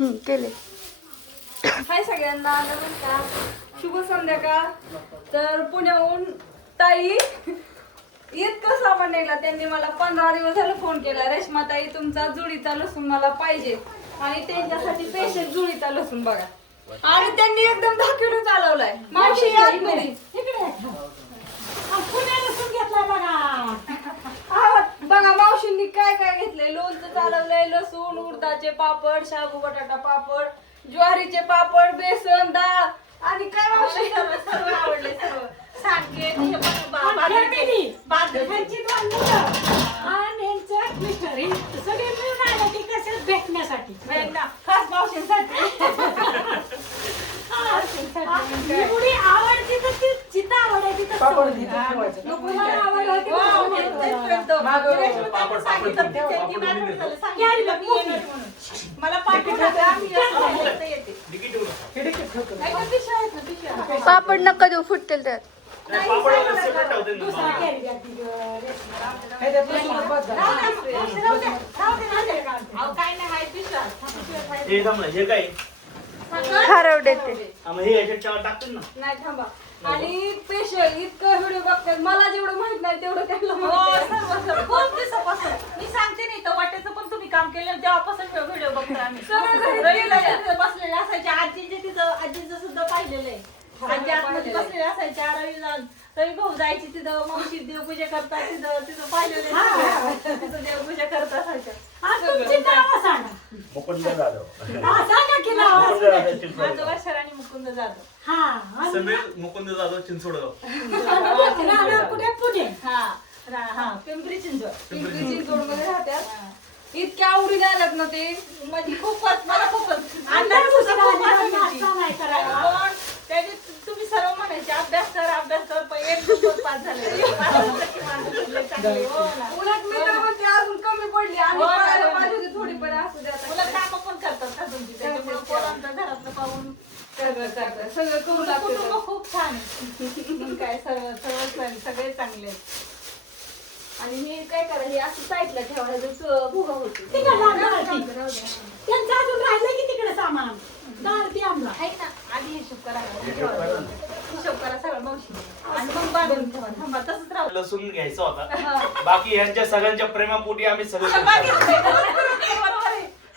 केले. हाय सगळ्यांना, नमस्कार, शुभ संध्याकाळ. तर पुण्याहून ताई इतकं सामान नेला त्यांनी. मला 15 दिवस झालं फोन केला, रेश्मा ताई तुमचा जुडीचा लसूण मला पाहिजे. आणि त्यांच्यासाठी स्पेशल जुडीचा लसूण बघा. आणि त्यांनी एकदम 10 किलो चालवलाय. मावशी आतमध्ये बघा मावशींनी काय काय घेतलंय. लोणचं चालवलंय, लसूण, उडदाचे पापड, शाबू बटाटा पापड, ज्वारीचे पापड, बेसन, डाळ आणि काय मावशी सर्व आवडले. सर्व सांगे भेटण्यासाठी खास मावशींसाठी एवढी आवडती तर ती जिथं आवडायची मला पापड नका देऊ, फुटतील त्यात. खारवडे ते नाही थांबा. आणि स्पेशल इतकं व्हिडिओ बघतात, मला जेवढं माहित नाही तेवढं त्यांना मी सांगते नाही तर वाटायचं पण तुम्ही काम केलं तेव्हापासून व्हिडिओ बघतो आम्ही. बसलेले असायचे आजीचे तिथं, आजीचं सुद्धा पाहिलेलं आहे. आजी आतमध्ये बसलेले असायचे आरावी तरी भाऊ जायची तिथं, मावशी देवपूजा करतात तिथं, तिथं पाहिलेलं आहे. तिथं देवपूजा करत असायच्या. मुकुंद जाधव. माझं वर्षार आणि मुकुंद जाधव. समीर मुकुंद जाधव चिंचोडगाव. पुणे. हा पिंपरी चिंचवड. पिंपरी चिंचवड मध्ये राहतात. इतक्या आवडीने आल्यात ना ते, म्हणजे खूपच मला खूपच त्याने तुम्ही सर्व म्हणायचे अभ्यास कर पण एक नंबर पास झाले. उलट मी तर म्हणते अजून कमी पडली आणि माझी थोडी पण असू द्या. मुलं कामं पण करतात का तुमची, त्याच्यामुळे पोरांचं घरातलं पाहून सगळं करू लागतं. कुटुंब खूप छान आहे. काय सगळे चांगले आहेत. आणि हे काय करा, हे असं साईडला ठेवायचं भुगा होती. त्यांचं अजून राहिलं की तिकडे सामान दारती आमला आहे ना. आधी हिशोब करा, हिशोब करा सगळं मावशी आणि मग बांधून ठेवा. थांबा तसंच राहू. लसूण घ्यायचा होता. बाकी यांच्या सगळ्यांच्या प्रेमापोटी आम्ही सगळं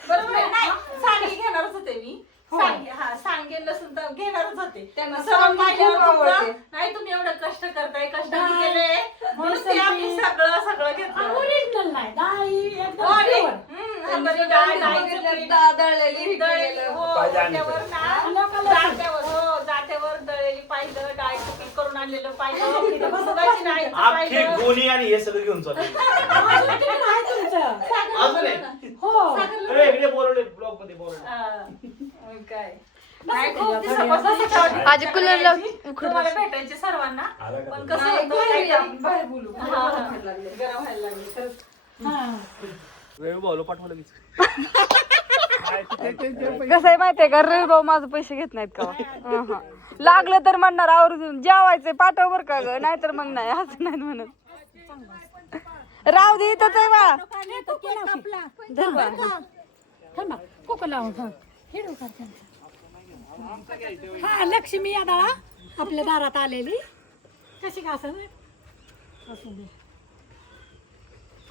बरोबर आहे. नाही सांगे घेणारच होते मी. सांगे लसूण तर घेणारच होते. त्यांना सर्व पाहिल्यावर आवडते. तुमचं, नाही तुम्ही एवढं कष्ट करताय, कष्ट केले म्हणून ते आम्ही सगळं घेतलं. ओरिजिनल नाही डाळी एकदम हो रे. pure. हरभऱ्याची डाळ, डाळीचं पीठ, दळलेली दळलेली, हो, जात्यावर ना, जात्यावर दळलेली पाहिलं, डाळीचं पीठ करून आणलेलं पाहिलं, मुगाची डाळीचं आखी पाहिलं. गोणी आणि हे सगळं घेऊन चालू. अजून तिकडे आहे तुमचं. अजून आहे. हो इकडे बोलवले ब्लॉग मध्ये बोलवले. काय नाही, खूप दिवसापासून ठेवली. आजी कूलर लाव. तुम्हाला भेटायचे सर्वांना, पण कसं नाही, होतं, काय काम? बाहेर बोलू. गरम व्हायला लागले खरंच. कसं आहे माहितीये का, रवी भाऊ माझं पैसे घेत नाहीत का. लागलं तर म्हणणार आवर्जून जेवायचंय पाठव बर का ग, नाहीतर मग नाही, असं नाही म्हणत. राहू दे इथंच आहे बा. धर बा. कोक लावून हा लक्ष्मी या दाळा आपल्या दारात आलेली कशी का असं दे.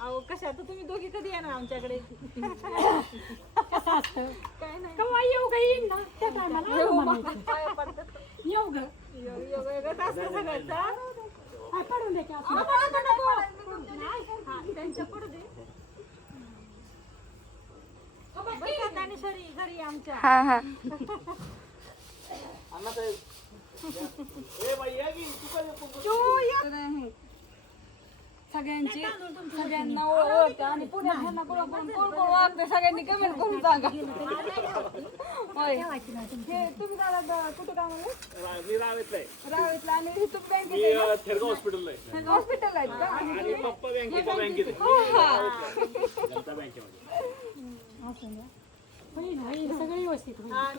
अहो कशा तर तुम्ही दोघी कधी येणार आमच्याकडे? कसं असतं काय नाही, केव्हा येऊ का येईन ना त्या टायमाला पाया पडतात. येऊ ग योगायोगात असतं सगळ्यांचा. हा, पडून दे की असं. अहो, पडू दे नको. हा, त्यांच्या पडू दे. बरं का, ज्ञानेश्वरी घरी आमच्या. हा हा. सगळ्यांना ओळखतं आणि पुण्यात ह्यांना कोण ओळखतं सगळ्यांनी कमेंट करून सांगा. होय. हे तुम्ही दादा कुठे कामाला? मी रावेतलाय. रावेतला. आणि हे तुम्ही बँकेत आहे ना? थेरगाव हॉस्पिटलला आहे. हॉस्पिटल आहेत का? आणि पप्पा बँकेत हो, हा. जनता बँकेमध्ये. होईल सगळं व्यवस्थित होईल. हा.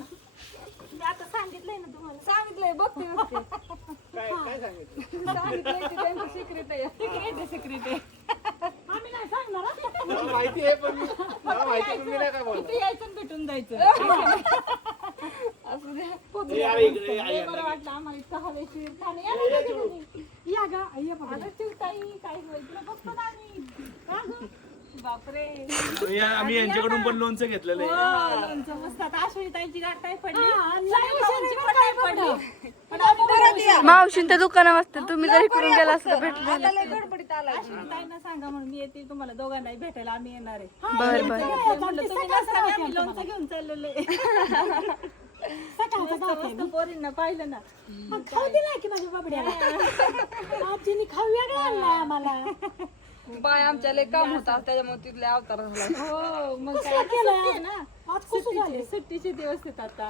मी आता सांगितलंय ना तुम्हाला. सांगितलंय बघते बघते. काय सांगितलं? सांगितलंय की त्यांचं सिक्रेट आहे. आम्ही नाही सांगणार हा. मला माहिती आहे पण मला माहिती तुम्ही नाही काय बोलला. इथे यायचं आणि भेटून जायचं असू द्या ए, अरे इकडे आई लय बरं वाटलं आम्हाला इतकं हवेशीर खाणं. या ना तुम्ही. या ग ये बघ आता चिवताई काय होईल तुला बघतो ना आम्ही. का गं? बापरे आम्ही यांच्याकडून पण लोणचं घेतलेलं आहे. हो, लोणचं मस्त. आता अश्विनीताईंची गाठ नाही पडली. लय उशिरा पण नाही पडली. पण आम्ही परत या मावशींच्या दुकानात असते तुम्ही जर इकडून गेला असता भेटले आता लय गडबडीत आला अश्विनीताईंना सांगा म्हणून मी येते तुम्हाला दोघांनाही भेटायला आम्ही येणार आहे. बर बर म्हणलं तुम्ही नसताना आम्ही लोणचं घेऊन चाललेलो आहे. सकाळचं गाव मस्त पोरींना पाहिलं ना. मग खाऊ दिलाय की माझ्या बाबड्याला आजीने खाऊ वेगळा आणलाय आम्हाला बाय आमच्या लय काम होता त्याच्यामुळे तिथले अवतार झाला हो मग काय कसं केलं? सुट्टी आहे ना. आज कसं झालं सुट्टीचे दिवस आहेत आता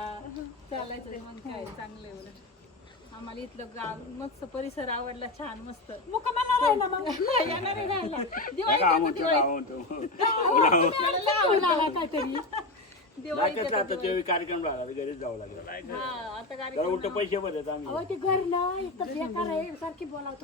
चालायचं मग काय चांगलं आहे उलट. आम्हाला इथलं गाव मस्त परिसर आवडला छान मस्त. मुक्कामाला राहिला मग येणार आहे राहायला. दिवाळीत येतो, दिवाळीत. काहीतरी दिवाळीत नाट्यात येतो, आता दिवाळीत. ते कार्यक्रम राहिला घरीच जावं लागेल हा आता जरा कार्यक्रम उलट पैसे बघत आम्ही अहो ते घर ना एक तर बेकार आहे सारखी बोलावतो